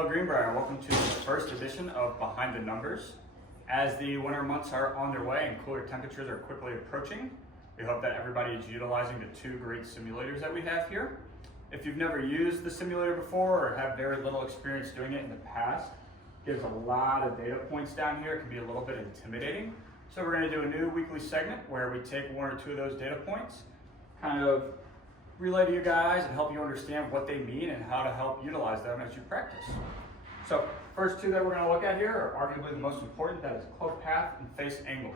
Hello Greenbrier, welcome to the first edition of Behind the Numbers. As the winter months are on their way and cooler temperatures are quickly approaching, we hope that everybody is utilizing the two great simulators that we have here. If you've never used the simulator before or have very little experience doing it in the past, it gives a lot of data points down here. It can be a little bit intimidating. So we're going to do a new weekly segment where we take one or two of those data points, kind of relay to you guys and help you understand what they mean and how to help utilize them as you practice. So first two that we're going to look at here are arguably the most important, that is club path and face angle.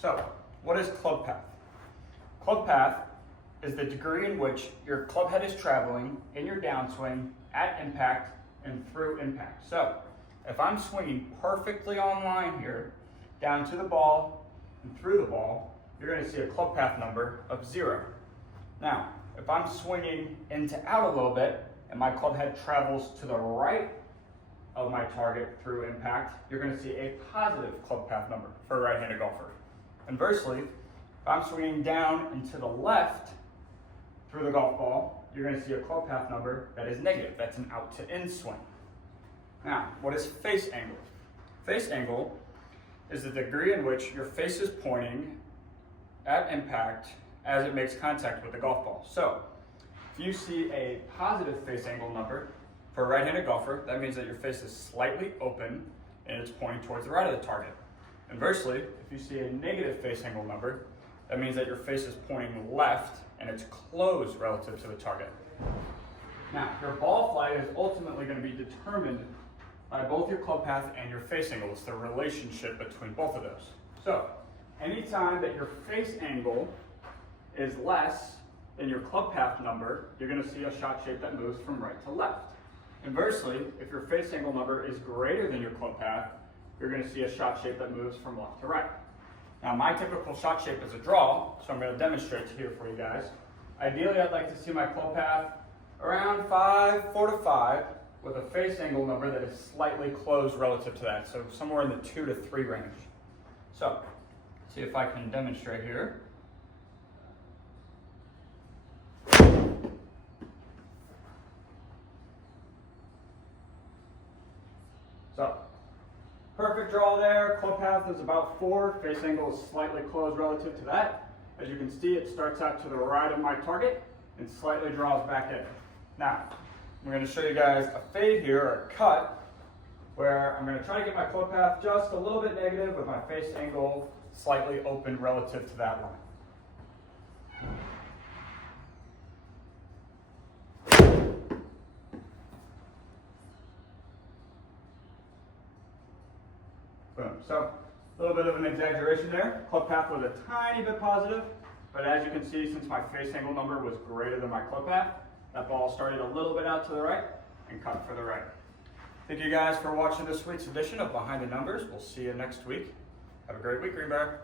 So what is club path? Club path is the degree in which your club head is traveling in your downswing at impact and through impact. So if I'm swinging perfectly on line here, down to the ball and through the ball, you're going to see a club path number of 0. Now, if I'm swinging in to out a little bit and my club head travels to the right of my target through impact, you're going to see a positive club path number for a right-handed golfer. Inversely, if I'm swinging down and to the left through the golf ball, you're going to see a club path number that is negative. That's an out to in swing. Now, what is face angle? Face angle is the degree in which your face is pointing at impact as it makes contact with the golf ball. So, if you see a positive face angle number for a right-handed golfer, that means that your face is slightly open and it's pointing towards the right of the target. Inversely, if you see a negative face angle number, that means that your face is pointing left and it's closed relative to the target. Now, your ball flight is ultimately going to be determined by both your club path and your face angle. It's the relationship between both of those. So, anytime that your face angle is less than your club path number, you're going to see a shot shape that moves from right to left. Inversely, if your face angle number is greater than your club path, you're going to see a shot shape that moves from left to right. Now, my typical shot shape is a draw, so I'm going to demonstrate here for you guys. Ideally, I'd like to see my club path around 4 to 5, with a face angle number that is slightly closed relative to that, so somewhere in the 2 to 3 range. So, see if I can demonstrate here. So, perfect draw there. Club path is about 4. Face angle is slightly closed relative to that. As you can see, it starts out to the right of my target and slightly draws back in. Now, I'm going to show you guys a fade here, or a cut, where I'm going to try to get my club path just a little bit negative with my face angle slightly open relative to that line. Boom. So, a little bit of an exaggeration there. Club path was a tiny bit positive, but as you can see, since my face angle number was greater than my club path, that ball started a little bit out to the right and cut for the right. Thank you guys for watching this week's edition of Behind the Numbers. We'll see you next week. Have a great week, Greenbrier.